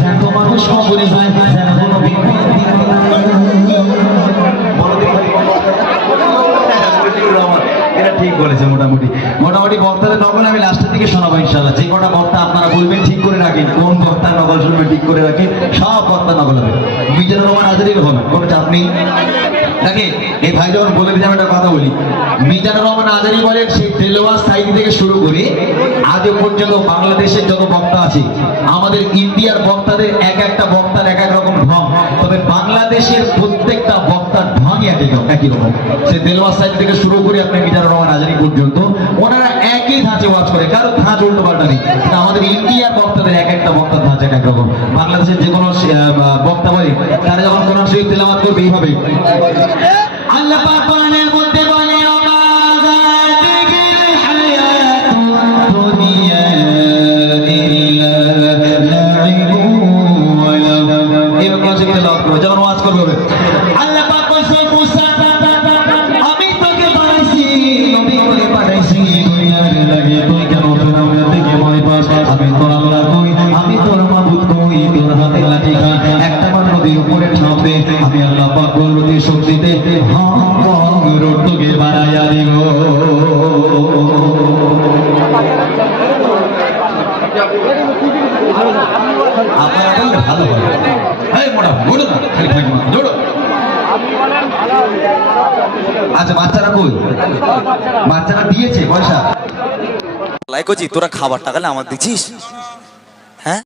জ্যান্ত মানুষ কবরে যায়, যেন কোনো বিপদ এটা ঠিক বলেছে। মোটামুটি মোটামুটি বক্তাদের নকল আমি লাস্টের দিকে শোনাবো ইনশাআল্লাহ। যে কটা বক্তা আপনারা বলবেন ঠিক করে রাখেন, কোন বক্তার নকল শুনবেন ঠিক করে রাখেন, সব বক্তার নকল হবে। মিজানুর রহমান আজারির হবে, কোনো চাপ নেই। দেখে এই ভাই যখন বলে দিয়েছে আমি একটা কথা বলি, মিজানুর রহমান আজারি বলেন সেই দেলোয়ার সাইড থেকে শুরু করে আজ পর্যন্ত বাংলাদেশের যত বক্তা আছে, আমাদের ইন্ডিয়ার বক্তাদের এক একটা বক্তার এক এক রকম ঢং, তবে বাংলাদেশের প্রত্যেকটা বক্তার ঢংই একই রকম। সে দেলোয়ার সাইড থেকে শুরু করে আপনি মিজানুর রহমান আজারি পর্যন্ত ওনারা একই ধাঁচে ওয়াজ করে, কারো ধাঁচ উল্টো পাল্টা নেই। কিন্তু আমাদের ইন্ডিয়ার বক্তাদের এক একটা বক্তার ধাঁচ এক এক রকম। বাংলাদেশের যে কোনো বক্তা বলে তারা যখন কোরআন শরীফ তেলাওয়াত করবে এইভাবে, আল্লাহ পাক কোরআনের মধ্যে বলে যখন ওয়াজ করবে আল্লাহ পাক কইছে মুসা আমি তোকে বানাইছি, নবী করে পাঠাইছি দুনিয়ার লাগে, তুই কেন ফেরাউনের থেকে ভয় পাস? আমি তোর আল্লাহ কই, আমি তোর মাবুদ কই, তোর হাতে লাঠি খা একটা বার নদীর উপরে ঠাপে আমি আল্লাহ পাক কুদরতি শক্তিতে রোড তোকে বানাইয়া দিব। আপনারা ভালো বলেন, এই মোটা মোড়ো না খালি ফাঁকি মার জোড়ো। আচ্ছা বাচ্চারা কই? বাচ্চারা দিয়েছে পয়সা? লাইক তোরা খাবার টাকা না আমার দিচ্ছিস?